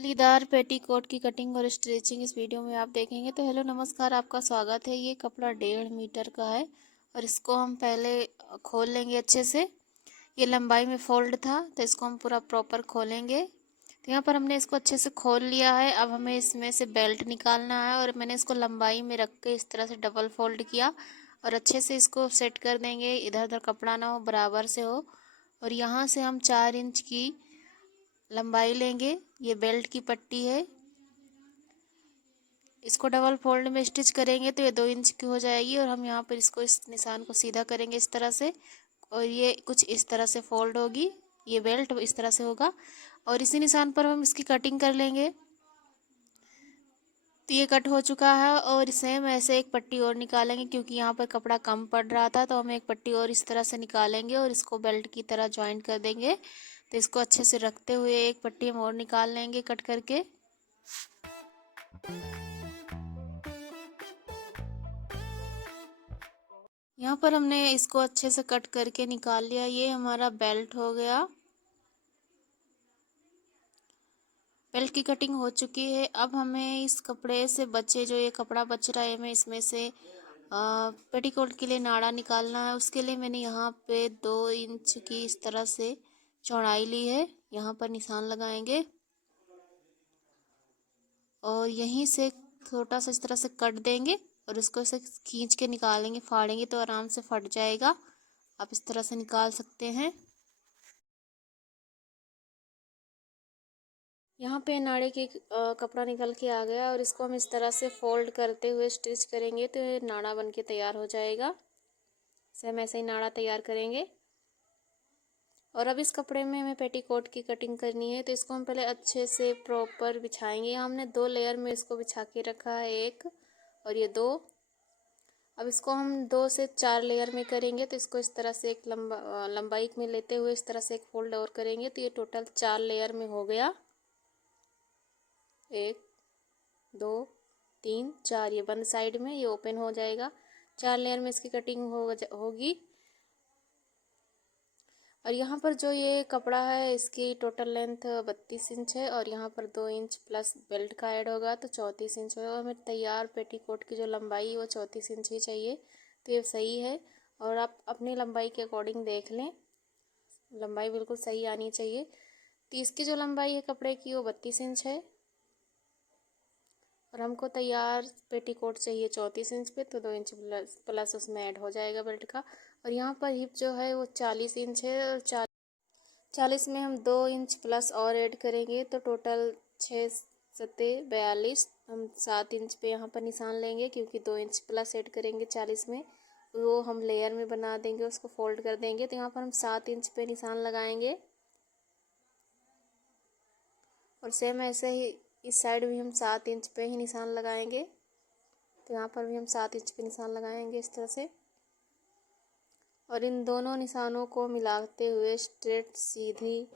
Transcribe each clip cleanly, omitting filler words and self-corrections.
फलीदार पेटीकोट की कटिंग और स्टिचिंग इस वीडियो में आप देखेंगे। तो हेलो नमस्कार, आपका स्वागत है। ये कपड़ा 1.5 मीटर का है और इसको हम पहले खोल लेंगे अच्छे से। ये लंबाई में फोल्ड था तो इसको हम पूरा प्रॉपर खोलेंगे। तो यहाँ पर हमने इसको अच्छे से खोल लिया है। अब हमें इसमें से बेल्ट निकालना है और मैंने इसको लंबाई में रख के इस तरह से डबल फोल्ड किया और अच्छे से इसको सेट कर देंगे। इधर उधर कपड़ा ना हो, बराबर से हो। और यहाँ से हम 4 इंच की लंबाई लेंगे। ये बेल्ट की पट्टी है, इसको डबल फोल्ड में स्टिच करेंगे तो ये 2 इंच की हो जाएगी। और हम यहाँ पर इसको इस निशान को सीधा करेंगे इस तरह से, और ये कुछ इस तरह से फोल्ड होगी। ये बेल्ट इस तरह से होगा और इसी निशान पर हम इसकी कटिंग कर लेंगे। तो ये कट हो चुका है और सेम ऐसे एक पट्टी और निकालेंगे, क्योंकि यहाँ पर कपड़ा कम पड़ रहा था तो हम एक पट्टी और इस तरह से निकालेंगे और इसको बेल्ट की तरह ज्वाइंट कर देंगे। तो इसको अच्छे से रखते हुए एक पट्टी हम और निकाल लेंगे कट करके। यहाँ पर हमने इसको अच्छे से कट करके निकाल लिया। ये हमारा बेल्ट हो गया। बेल्ट की कटिंग हो चुकी है। अब हमें इस कपड़े से बचे जो ये कपड़ा बच रहा है, हमें इसमें से पेटीकोट के लिए नाड़ा निकालना है। उसके लिए मैंने यहाँ पे 2 इंच की इस तरह से चौड़ाई ली है। यहाँ पर निशान लगाएंगे और यहीं से छोटा सा इस तरह से कट देंगे और इसको ऐसे खींच के निकालेंगे। फाड़ेंगे तो आराम से फट जाएगा। आप इस तरह से निकाल सकते हैं। यहाँ पे नाड़े के कपड़ा निकल के आ गया और इसको हम इस तरह से फोल्ड करते हुए स्टिच करेंगे तो ये नाड़ा बन के तैयार हो जाएगा। से हम ऐसे ही नाड़ा तैयार करेंगे। और अब इस कपड़े में हमें पेटीकोट की कटिंग करनी है, तो इसको हम पहले अच्छे से प्रॉपर बिछाएंगे। हमने 2 लेयर में इसको बिछा के रखा है, एक और ये 2। अब इसको हम 2 से 4 लेयर में करेंगे। तो इसको इस तरह से एक लंबाई में लेते हुए इस तरह से एक फोल्ड और करेंगे तो ये टोटल 4 लेयर में हो गया। 1 2 3 4, ये बंद साइड में, ये ओपन हो जाएगा। 4 लेयर में इसकी कटिंग होगी। और यहाँ पर जो ये कपड़ा है इसकी टोटल लेंथ 32 इंच है और यहाँ पर 2 इंच प्लस बेल्ट का ऐड होगा तो 34 इंच होगा। हमें तैयार पेटीकोट की जो लंबाई है वो 34 इंच ही चाहिए। तो ये सही है और आप अपनी लंबाई के अकॉर्डिंग देख लें, लंबाई बिल्कुल सही आनी चाहिए। तो इसकी जो लंबाई है कपड़े की वो 32 इंच है और हमको तैयार पेटीकोट चाहिए 34 इंच पे, तो 2 इंच प्लस उसमें ऐड हो जाएगा बेल्ट का। और यहाँ पर हिप जो है वो 40 इंच है और 40 में हम 2 इंच प्लस और ऐड करेंगे तो टोटल 6 सत्ते 42। हम 7 इंच पे यहाँ पर निशान लेंगे, क्योंकि 2 इंच प्लस ऐड करेंगे 40 में, वो हम लेयर में बना देंगे, उसको फोल्ड कर देंगे। तो यहाँ पर हम 7 इंच पे निशान लगाएंगे और सेम ऐसे ही इस साइड भी हम 7 इंच पे ही निशान लगाएंगे। तो यहाँ पर भी हम 7 इंच पे निशान लगाएंगे इस तरह से। और इन दोनों निशानों को मिलाते हुए स्ट्रेट सीधी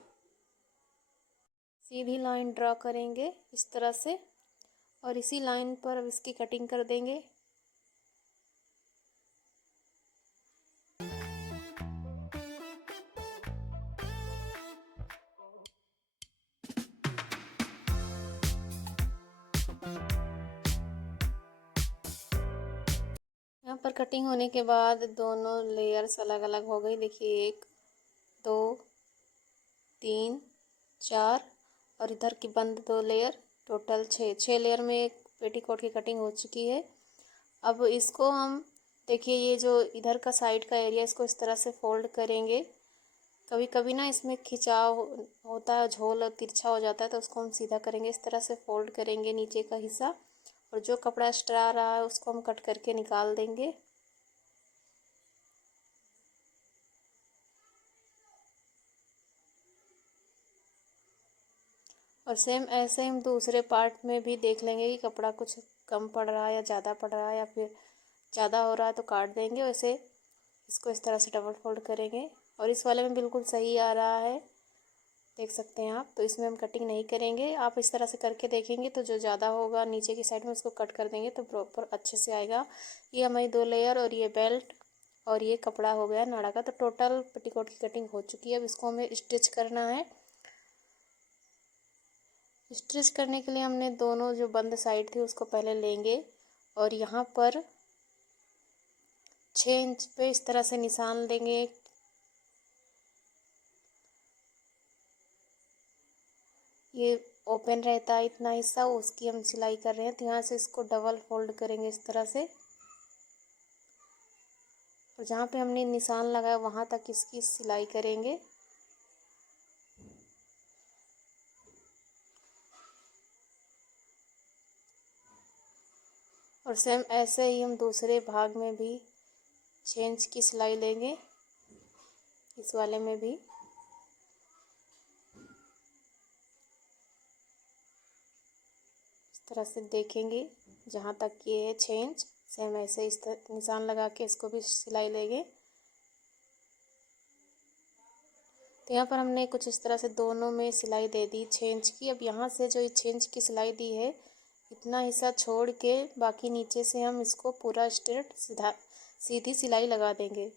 लाइन ड्रा करेंगे इस तरह से और इसी लाइन पर अब इसकी कटिंग कर देंगे। यहाँ पर कटिंग होने के बाद दोनों लेयर्स अलग अलग हो गई। देखिए 1 2 3 4 और इधर की बंद 2 लेयर, टोटल 6 लेयर में एक पेटीकोट की कटिंग हो चुकी है। अब इसको हम देखिए, ये जो इधर का साइड का एरिया इसको इस तरह से फोल्ड करेंगे। कभी कभी ना इसमें खिंचाव होता है, झोल और तिरछा हो जाता है, तो उसको हम सीधा करेंगे। इस तरह से फोल्ड करेंगे नीचे का हिस्सा और जो कपड़ा एक्स्ट्रा आ रहा है उसको हम कट करके निकाल देंगे। और सेम ऐसे हम दूसरे पार्ट में भी देख लेंगे कि कपड़ा कुछ कम पड़ रहा है या ज़्यादा पड़ रहा है, या फिर ज़्यादा हो रहा है तो काट देंगे। वैसे इसको इस तरह से डबल फोल्ड करेंगे और इस वाले में बिल्कुल सही आ रहा है, देख सकते हैं आप। तो इसमें हम कटिंग नहीं करेंगे। आप इस तरह से करके देखेंगे तो जो ज़्यादा होगा नीचे की साइड में उसको कट कर देंगे तो प्रॉपर अच्छे से आएगा। ये हमारी 2 लेयर और ये बेल्ट और ये कपड़ा हो गया नाड़ा का। तो टोटल पेटीकोट की कटिंग हो चुकी है। अब इसको हमें स्टिच करना है। स्टिच करने के लिए हमने दोनों जो बंद साइड थी उसको पहले लेंगे और यहाँ पर 6 इंच पे इस तरह से निशान लेंगे। ये ओपन रहता है इतना हिस्सा, उसकी हम सिलाई कर रहे हैं, तो यहाँ से इसको डबल फोल्ड करेंगे इस तरह से और जहाँ पे हमने निशान लगाया वहाँ तक इसकी सिलाई करेंगे। और सेम ऐसे ही हम दूसरे भाग में भी 6 इंच की सिलाई लेंगे, इस वाले में भी। इस तरह से देखेंगे जहाँ तक ये है 6 इंच, सेम ऐसे इस तरह निशान लगा के इसको भी सिलाई लेंगे। तो यहाँ पर हमने कुछ इस तरह से दोनों में सिलाई दे दी 6 इंच की। अब यहाँ से जो 6 इंच की सिलाई दी है इतना हिस्सा छोड़ के बाकी नीचे से हम इसको पूरा स्ट्रेट सीधी सिलाई लगा देंगे।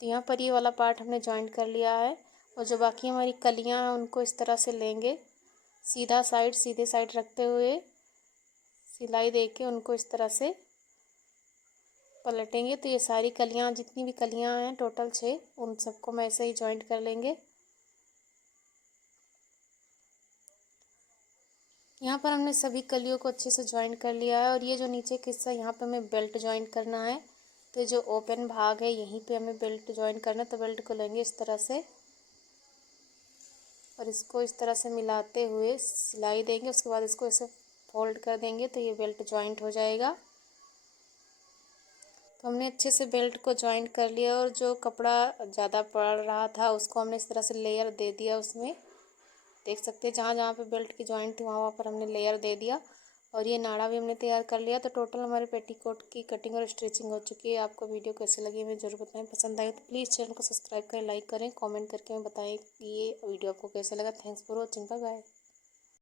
तो यहाँ पर ये वाला पार्ट हमने जॉइंट कर लिया है और जो बाकी हमारी कलियाँ हैं उनको इस तरह से लेंगे, सीधे साइड रखते हुए सिलाई दे के उनको इस तरह से पलटेंगे। तो ये सारी कलियाँ, जितनी भी कलियाँ हैं टोटल 6, उन सबको हम ऐसे ही जॉइंट कर लेंगे। यहाँ पर हमने सभी कलियों को अच्छे से जॉइंट कर लिया है और ये जो नीचे का हिस्सा यहाँ पे हमें बेल्ट जॉइंट करना है। तो जो ओपन भाग है यहीं पे हमें बेल्ट जॉइंट करना है। तो बेल्ट को लेंगे इस तरह से और इसको इस तरह से मिलाते हुए सिलाई देंगे। उसके बाद इसको ऐसे फोल्ड कर देंगे तो ये बेल्ट जॉइंट हो जाएगा। तो हमने अच्छे से बेल्ट को जॉइंट कर लिया और जो कपड़ा ज़्यादा पड़ रहा था उसको हमने इस तरह से लेयर दे दिया उसमें। देख सकते हैं जहाँ जहाँ पे बेल्ट की जॉइंट थी वहाँ वहाँ पर हमने लेयर दे दिया और ये नाड़ा भी हमने तैयार कर लिया। तो टोटल हमारे पेटीकोट की कटिंग और स्टिचिंग हो चुकी है। आपको वीडियो कैसी लगी हमें ज़रूर बताएं। पसंद आए तो प्लीज़ चैनल को सब्सक्राइब करें, लाइक करें, कमेंट करके हमें बताएं कि ये वीडियो आपको कैसा लगा। Thanks for watching, bye bye.